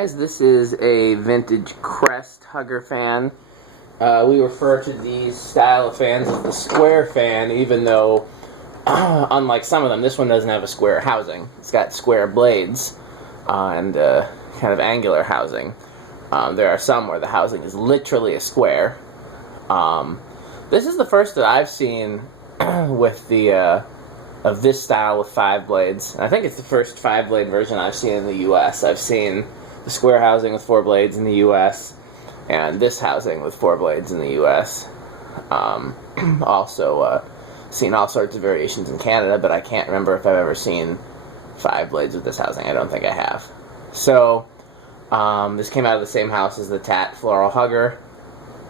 Guys, this is a vintage Crest hugger fan. We refer to these style of fans as the square fan, even though, unlike some of them, this one doesn't have a square housing. It's got square blades and kind of angular housing. There are some where the housing is literally a square. This is the first that I've seen with the of this style with 5 blades. And I think it's the first 5-blade version I've seen in the U.S. I've seen the square housing with 4 blades in the U.S. and this housing with 4 blades in the U.S. Also seen all sorts of variations in Canada, but I can't remember if I've ever seen 5 blades with this housing. I don't think I have. So this came out of the same house as the Tat Floral Hugger.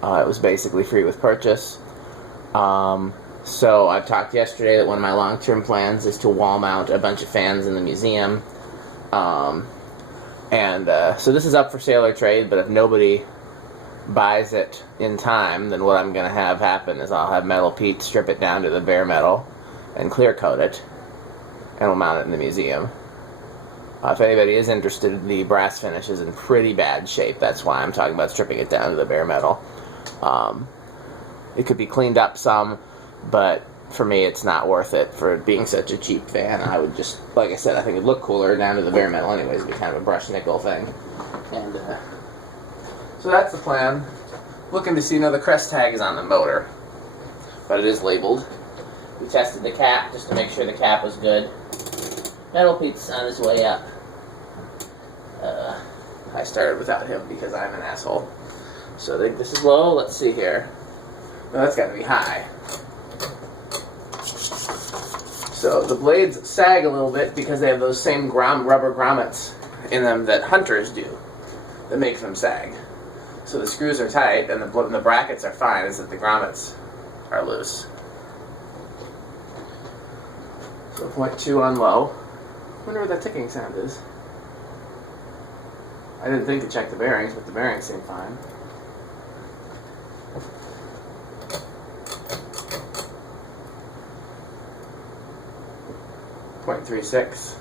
It was basically free with purchase. So I talked yesterday that one of my long-term plans is to wall mount a bunch of fans in the museum. So this is up for sale or trade, but if nobody buys it in time, then what I'm going to have happen is I'll have Metal Pete strip it down to the bare metal and clear coat it, and we'll mount it in the museum. If anybody is interested, the brass finish is in pretty bad shape. That's why I'm talking about stripping it down to the bare metal. It could be cleaned up some, but for me it's not worth it for it being such a cheap fan. I would just, like I said, I think it'd look cooler down to the bare metal anyways. It'd be kind of a brush nickel thing. And so that's the plan. Looking to see, the Crest tag is on the motor, but it is labeled. We tested the cap just to make sure the cap was good. Metal Pete's on his way up. I started without him because I'm an asshole. So I think this is low. Let's see here. No, that's got to be high. So the blades sag a little bit because they have those same rubber grommets in them that hunters do that make them sag. So the screws are tight and the brackets are fine, is that the grommets are loose. So 0.2 on low. I wonder what that ticking sound is. I didn't think to check the bearings, but the bearings seem fine. .36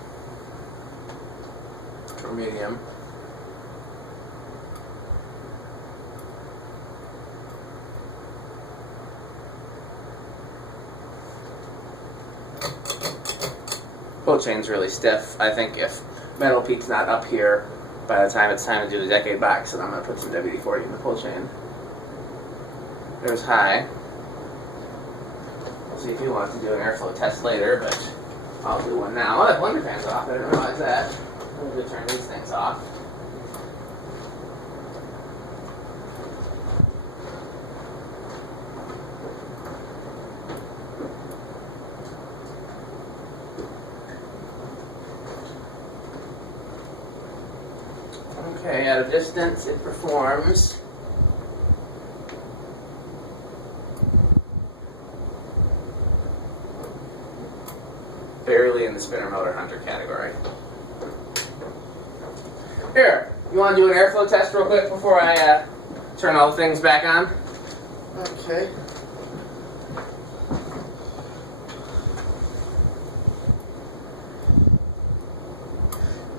for medium. Pull chain's really stiff. I think if Metal Pete's not up here by the time it's time to do the decade box, then I'm going to put some WD-40 in the pull chain. There's high. We'll see if you want to do an airflow test later, but I'll do one now. Oh, that blender fan's off. I didn't realize that. I'm going to turn these things off. Okay, at a distance it performs barely in the spinner motor hunter category. Here, you want to do an airflow test real quick before I turn all the things back on? Okay.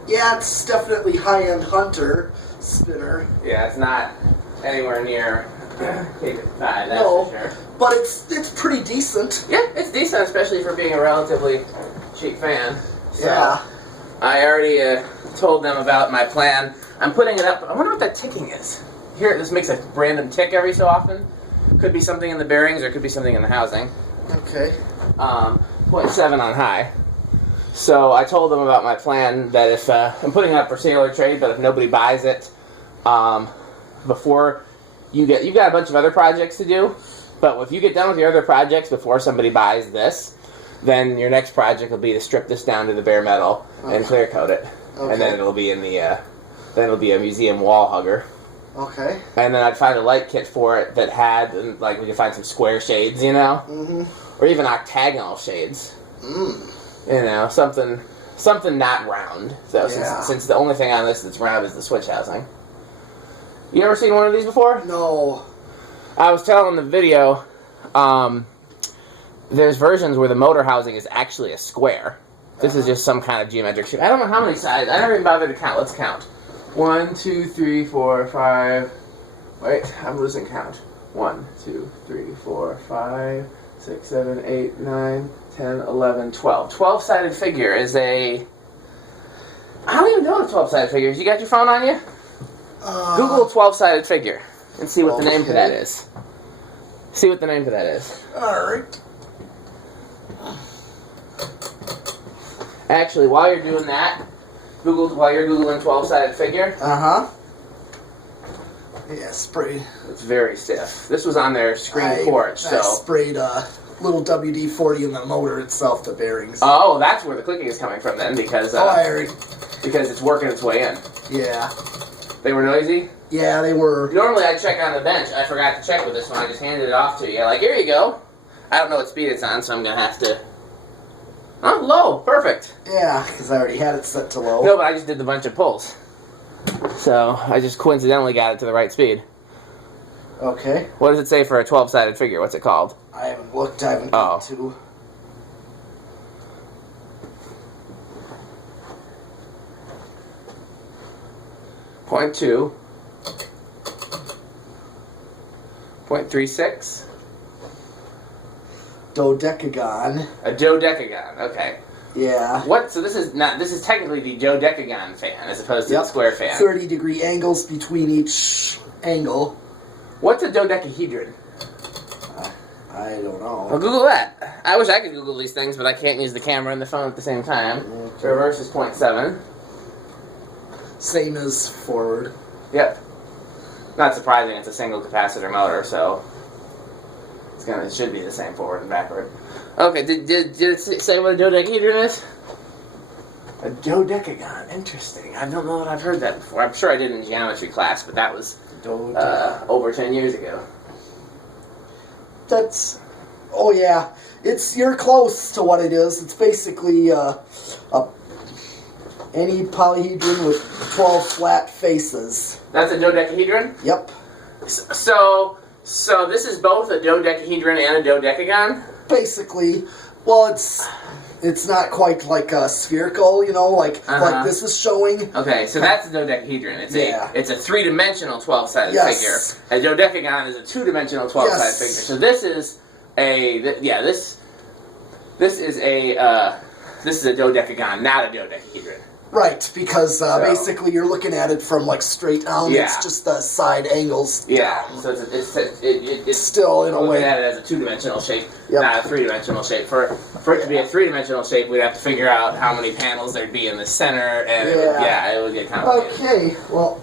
Yeah, it's definitely high-end hunter spinner. Yeah, it's not anywhere near K55, that's No, for sure. but it's pretty decent. Yeah, it's decent, especially for being a relatively cheap fan. So, Yeah. I already told them about my plan. I'm putting it up. I wonder what that ticking is. Here, this makes a random tick every so often. Could be something in the bearings, or it could be something in the housing. Okay. 0.7 on high. So I told them about my plan that if I'm putting it up for sale or trade, but if nobody buys it before you've got a bunch of other projects to do. But if you get done with your other projects before somebody buys this, then your next project will be to strip this down to the bare metal and clear coat it, and then it'll be in the then it'll be a museum wall hugger. Okay. And then I'd find a light kit for it that had, like, we could find some square shades, or even octagonal shades. Something not round. So since the only thing on this that's round is the switch housing. You ever seen one of these before? No. I was telling the video, there's versions where the motor housing is actually a square. This is just some kind of geometric shape. I don't know how many sides. I never even bothered to count. Let's count. 1, 2, 3, 4, 5. Wait, I'm losing count. 1, 2, 3, 4, 5, 6, 7, 8, 9, 10, 11, 12. 12-sided figure is a... I don't even know what a 12-sided figure is. You got your phone on you? Google 12-sided figure and see what the name for that is. See what the name for that is. Alright. Actually, while you're doing that, while you're Googling 12-sided figure. Uh-huh. Yeah, sprayed. It's very stiff. This was on their screen porch, so... I sprayed a little WD-40 in the motor itself, the bearings. Oh, that's where the clicking is coming from then, because because it's working its way in. Yeah. They were noisy? Yeah, they were. Normally I'd check on the bench. I forgot to check with this one. I just handed it off to you. Like, here you go. I don't know what speed it's on, so I'm going to have to... Oh, low. Perfect. Yeah, because I already had it set to low. No, but I just did a bunch of pulls. So, I just coincidentally got it to the right speed. Okay. What does it say for a 12-sided figure? What's it called? I haven't looked. I haven't got to. Point 2. 0.36. Dodecagon. A dodecagon. Okay. Yeah. What? So this is technically the dodecagon fan as opposed to the square fan. 30-degree angles between each angle. What's a dodecahedron? I don't know. Well, Google that. I wish I could Google these things, but I can't use the camera and the phone at the same time. Okay. Reverse is 0.7. Same as forward. Yep. Not surprising. It's a single capacitor motor, so it should be the same forward and backward. Okay. Did it say what a dodecahedron is? A dodecagon. Interesting. I don't know that I've heard that before. I'm sure I did in geometry class, but that was over 10 years ago. Oh yeah, you're close to what it is. It's basically any polyhedron with 12 flat faces. That's a dodecahedron? Yep. So this is both a dodecahedron and a dodecagon? Basically, well, it's not quite like spherical, like this is showing. Okay, so that's a dodecahedron. It's a three-dimensional 12-sided figure. A dodecagon is a two-dimensional 12-sided figure. So this is this is a dodecagon, not a dodecahedron. Right, because basically you're looking at it from straight down. Yeah. It's just the side angles. Yeah, down. so it's still in a way at it as a two-dimensional shape, not a three-dimensional shape. For it to be a three-dimensional shape, we'd have to figure out how many panels there'd be in the center, and it would get complicated. Okay, well,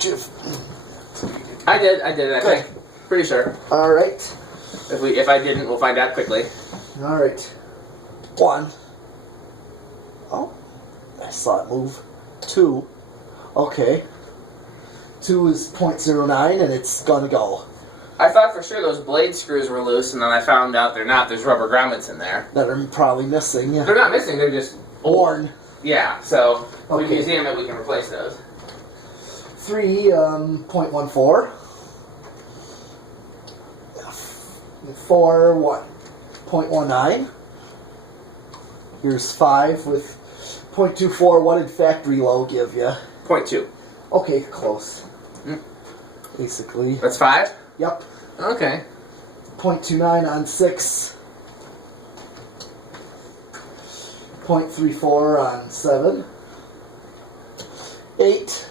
I did. I think. Pretty sure. All right. If I didn't, we'll find out quickly. All right. 1. Oh, I saw it move. 2. Okay. 2 is 0.09, and it's gonna go. I thought for sure those blade screws were loose, and then I found out they're not. There's rubber grommets in there. That are probably missing. Yeah. They're not missing. They're just worn. Yeah. So if we museum it, we can replace those. 3, 0.14. 4, 0.19. Here's 5 with 0.24. What did factory low give you? 0.2. Okay, close. Basically. That's 5? Yep. Okay. 0.29 on 6. 0.34 on 7. 8.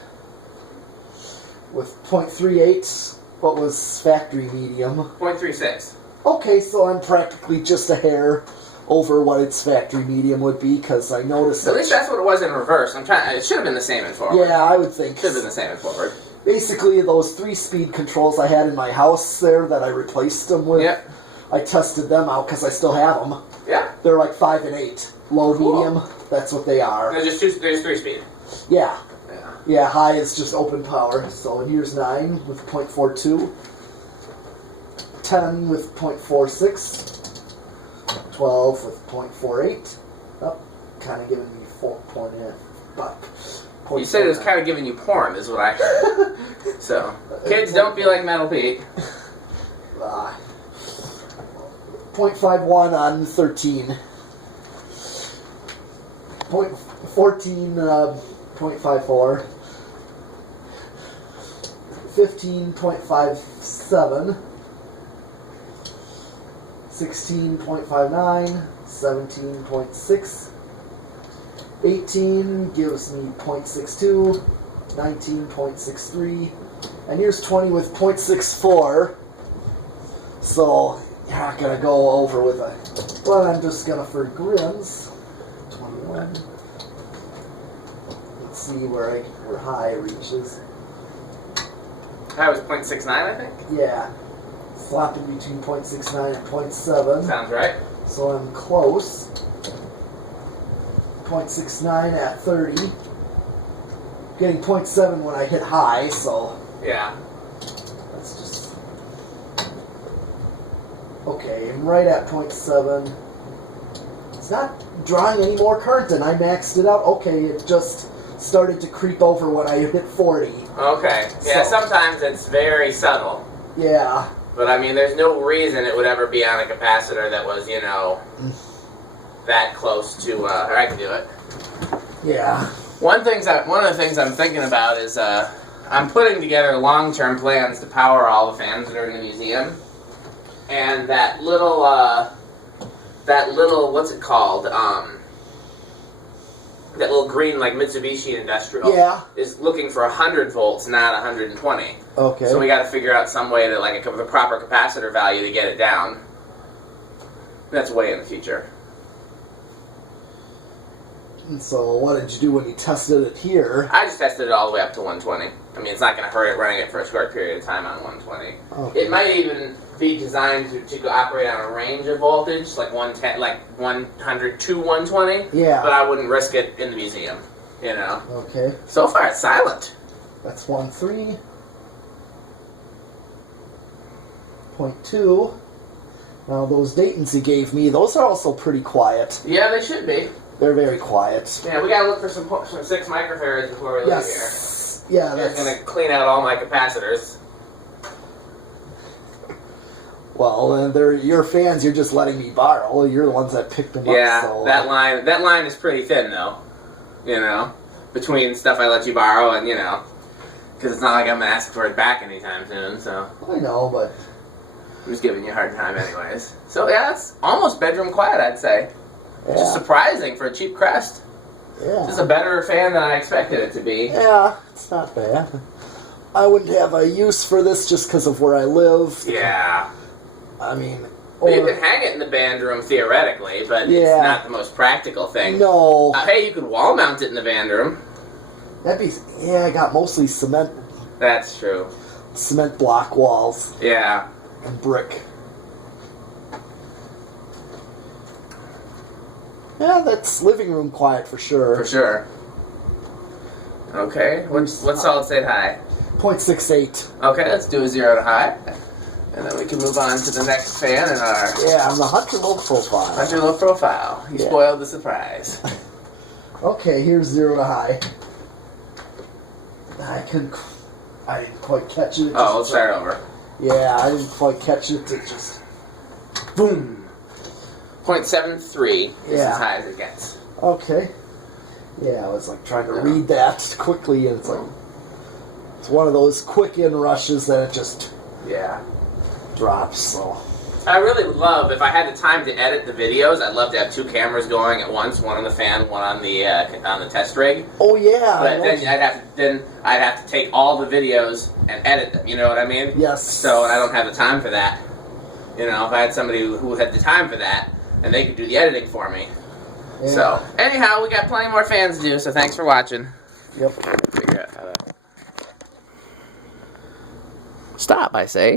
With 0.38. What was factory medium? 0.36. Okay, so I'm practically just a hair over what its factory medium would be, because I noticed At least that's what it was in reverse. It should have been the same in forward. Yeah, I would think. Should have been the same in forward. Basically, those 3-speed controls I had in my house there that I replaced them with, I tested them out because I still have them. Yeah. They're like 5 and 8. Low, medium, that's what they are. They're just 3-speed. Yeah. Yeah, high is just open power. So here's 9 with 0.42. 10 with 0.46. 12 with 0.48. Oh, kind of giving me 4.5 buck. You said it was kind of giving you porn, is what I heard. So, kids, don't be like Metal Pete. 0.51 on 13. 0.14, 0.54. 15.57, 16.59, 17.6, 18 gives me 0.62, 19.63, and here's 20 with 0.64. So you're not gonna go over with a, but I'm just gonna for grins. 21. Let's see where high reaches. That was 0.69, I think? Yeah. Flopping between 0.69 and 0.7. Sounds right. So I'm close. 0.69 at 30. Getting 0.7 when I hit high, so Yeah. that's just... Okay, I'm right at 0.7. It's not drawing any more current, and I maxed it out. Okay, it just started to creep over when I hit 40. Okay. Yeah, So- sometimes it's very subtle. Yeah. But I mean, there's no reason it would ever be on a capacitor that was, you know, that close to, or I can do it. Yeah. One of the things I'm thinking about is, I'm putting together long-term plans to power all the fans that are in the museum. And that little, what's it called? That little green, like, Mitsubishi Industrial Yeah. is looking for 100 volts, not 120. Okay. So we got to figure out some way to, like, the proper capacitor value to get it down. That's way in the future. And so what did you do when you tested it here? I just tested it all the way up to 120. I mean, it's not going to hurt it running it for a short period of time on 120. Okay. It might even be designed to operate on a range of voltage, like 110, like 100 to 120. Yeah. But I wouldn't risk it in the museum, you know. Okay. So far, it's silent. That's 1.3. 0.2. Now those Daytons he gave me, those are also pretty quiet. Yeah, they should be. They're very quiet. Yeah, we got to look for some 6 microfarads before we leave here. Yes. Yeah, I'm that's... going to clean out all my capacitors. Well, and they're your fans. You're just letting me borrow. You're the ones that picked them Yeah, up. So. that line is pretty thin, though. You know, between stuff I let you borrow and, you know, because it's not like I'm going to ask for it back anytime soon, so I know, but I'm just giving you a hard time anyways. So, yeah, it's almost bedroom quiet, I'd say. Which is yeah, surprising for a cheap Crest. This is yeah, a better fan than I expected it to be. yeah. It's not bad. I wouldn't have a use for this just because of where I live. Yeah. I mean, Well, you can hang it in the band room theoretically, but Yeah. it's not the most practical thing. no, Hey, you could wall mount it in the band room. that'd be. Yeah, I got mostly cement That's true. block walls Yeah. and brick. Yeah, that's living room quiet for sure. For sure. Okay, what's solid state high? 0.68. Okay, let's do a 0 to high. And then we can move on to the next fan in our Yeah, I'm the Hunter low profile. Hunter low profile. You Yeah. spoiled the surprise. Okay, here's 0 to high. I didn't quite catch it. Oh, let's start over. Yeah, I didn't quite catch it. It just... Boom! 0.73 is Yeah. as high as it gets. Okay. Yeah, I was like trying to read that quickly, and it's like... It's one of those quick in rushes that it just Yeah. drops, so... I really would love, if I had the time to edit the videos, I'd love to have 2 cameras going at once, one on the fan, one on the test rig. Oh, yeah! But then I'd have to take all the videos and edit them, you know what I mean? Yes. So I don't have the time for that. You know, if I had somebody who had the time for that, and they could do the editing for me. Yeah. So, anyhow, we got plenty more fans to do, so thanks for watching. Yep. Figure out how to... Stop, I say.